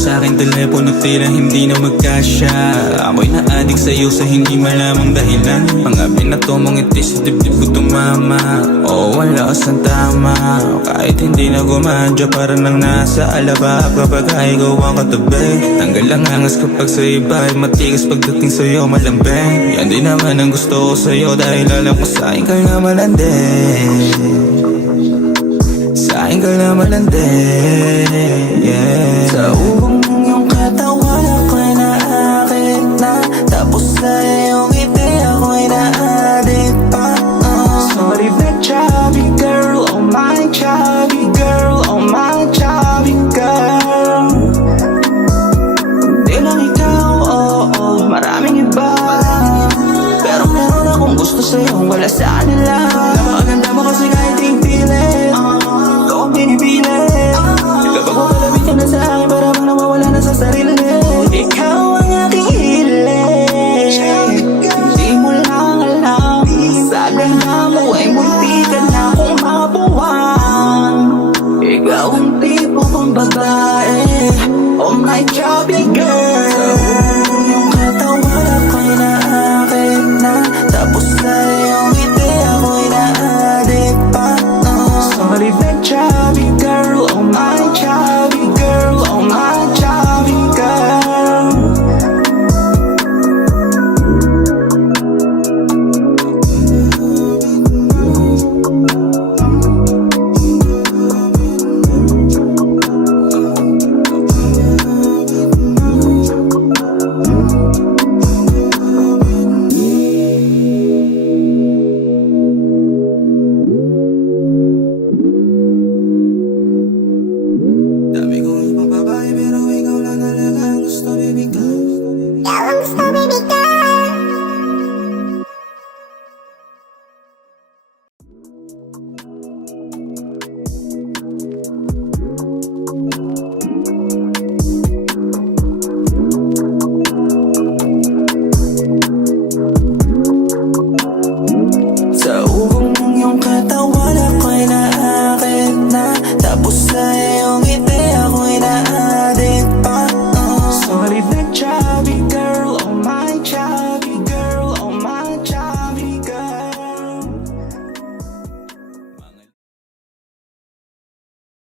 sa'kin telepono tira hindi na magkasya. Ako'y na-addict sa'yo sa hindi malamang dahilan. Mga binato mong ngiti sa dibdib ko tumama. Oo, wala kasang tama. Kahit hindi na gumadya, parang nang nasa alabab kapag ikaw ang katabi. Tanggal ang angas kapag sa iba ay matigas, pagdating sa'yo malambing. Yan din naman ang gusto ko sa'yo dahil alam ko sa'kin ka na malandi. Sa'kin ka na malandi, yeah. Sa ubong ng iyong katawan ako'y naakit na. Tapos sa iyong ngiti ako'y na-addict pa. Sorry big chubby girl, oh my chubby girl, oh my chubby girl. Hindi lang ikaw, oh, maraming iba. Pero meron akong gusto sa'yo, wala sa kanila. Napakaganda mo kasi kahit ipilit, ikaw ang pinipilit. Kapag makalapit ka na sa akin, para bang nawawala na sa sarili. Ikaw ang aking hilig, hindi mo lang alam. Sa ganda mo ay munti ka na akong mabuwang. Ikaw ang tipo kong babae, oh my chubby girl.